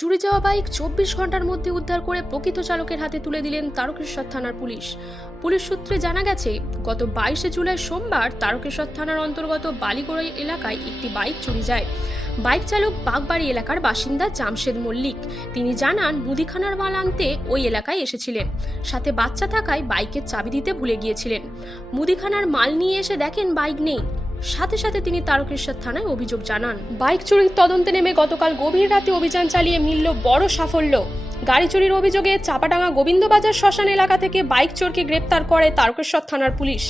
চুরি যাওয়া বাইক চব্বিশ ঘণ্টার মধ্যে উদ্ধার করে প্রকৃত চালকের হাতে তুলে দিলেন তারকেশ্বর থানার পুলিশ। পুলিশ সূত্রে জানা গেছে, গত বাইশে জুলাই সোমবার তারকেশ্বর থানার অন্তর্গত বালিগড়াই এলাকায় একটি বাইক চুরি যায়। বাইক চালক বাগবাড়ি এলাকার বাসিন্দা জামশেদ মল্লিক। তিনি জানান, মুদিখানার মাল আনতে ওই এলাকায় এসেছিলেন। সাথে বাচ্চা থাকায় বাইকের চাবি দিতে ভুলে গিয়েছিলেন। মুদিখানার মাল নিয়ে এসে দেখেন বাইক নেই। সাথে সাথে তিনি তারকেশ্বর থানায় অভিযোগ জানান। বাইক চুরির তদন্তে নেমে গতকাল গভীর রাতে অভিযান চালিয়ে মিলল বড় সাফল্য। গাড়ি চুরির অভিযোগে চাপাডাঙ্গা গোবিন্দবাজার শ্মশান এলাকা থেকে বাইক চোরকে গ্রেপ্তার করে তারকেশ্বর থানার পুলিশ।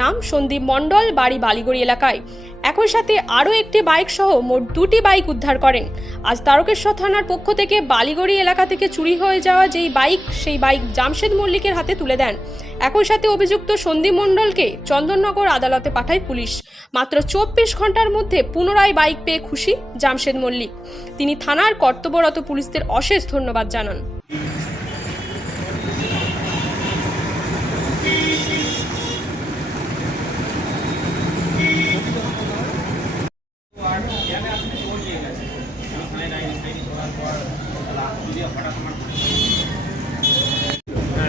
নাম সন্দীপ মণ্ডল, বাড়ি বালিগড়ি এলাকায়। একই সাথে আরও একটি বাইক সহ মোট দুটি বাইক উদ্ধার করেন। আজ তারকেশ্বর থানার পক্ষ থেকে বালিগড়ি এলাকা থেকে চুরি হয়ে যাওয়া যেই বাইক, সেই বাইক জামশেদ মল্লিকের হাতে তুলে দেন। একই সাথে অভিযুক্ত সন্দীপ মণ্ডলকে চন্দননগর আদালতে পাঠায় পুলিশ। মাত্র চব্বিশ ঘণ্টার মধ্যে পুনরায় বাইক পেয়ে খুশি জামশেদ মল্লিক। তিনি থানার কর্তব্যরত পুলিশদের অশেষ ধন্যবাদ জানান। হ্যাঁ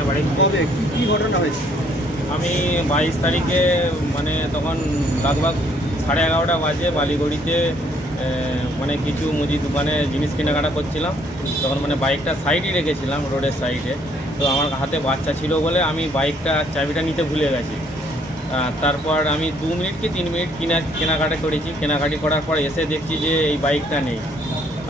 বাড়ি। কবে? কি কি ঘটনা হয়েছে? আমি বাইশ তারিখে মানে তখন লাগভাগ সাড়ে এগারোটা বাজে বালিগড়িতে মানে কিছু মুদি দোকানে জিনিস কেনাকাটা করছিলাম। তখন মানে বাইকটা সাইডে রেখেছিলাম রোডের সাইডে তো আমার হাতে বাচ্চা ছিল বলে আমি বাইকটা, চাবিটা নিতে ভুলে গেছি। তারপর আমি দু মিনিট কি তিন মিনিট কেনা, কেনাকাটা করেছি। কেনাকাটি করার পর এসে দেখছি যে এই বাইকটা নেই।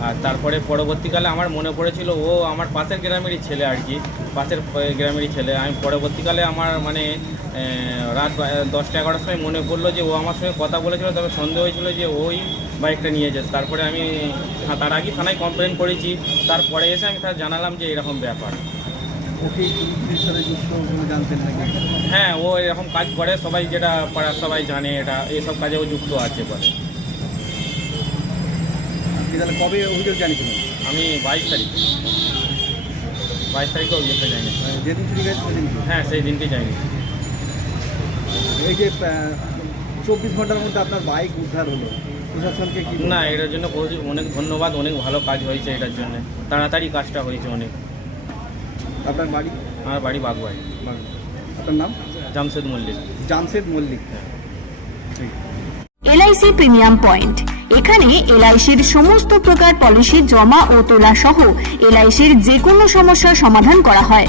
আর তারপরে পরবর্তীকালে আমার মনে পড়েছিল, ও আমার পাশের গ্রামেরই ছেলে আর কি, পাশের গ্রামেরই ছেলে। আমি পরবর্তীকালে আমার মানে রাত দশটা এগারোটার সময় মনে পড়ল যে ও আমার সঙ্গে কথা বলেছিল, তবে সন্দেহ হয়েছিল যে ওই বাইকটা নিয়েছে তারপরে আমি হ্যাঁ, তার আগে থানায় কমপ্লেন করেছি। তারপরে এসে আমি তার জানালাম যে এরকম ব্যাপার। হ্যাঁ ও এরকম কাজ করে সবাই যেটা পাড়ার সবাই জানে এটা এইসব কাজে ও যুক্ত আছে বলে। কবে অভিযোগ জানিয়েছিলেন? আমি বাইশ তারিখ। বাইশ তারিখে অভিযোগটা মানে যেদিন হ্যাঁ সেই দিনকে যাইনি এই যে চব্বিশ ঘণ্টার মধ্যে আপনার বাইক উদ্ধার হলো। প্রশাসনকে কি না এটার জন্য অনেক ধন্যবাদ অনেক ভালো কাজ হয়েছে এটার জন্য। তাড়াতাড়ি কাজটা হয়েছে অনেক। আপনার বাড়ি? আমার বাড়ি বাগবাড়ি আপনার নাম? Jamshed Mallick. Jamshed Mallick. LIC premium point. এখানে এলআইসির সমস্ত প্রকার পলিসি জমা ও তোলা সহ এলআইসির যে কোনো সমস্যার সমাধান করা হয়।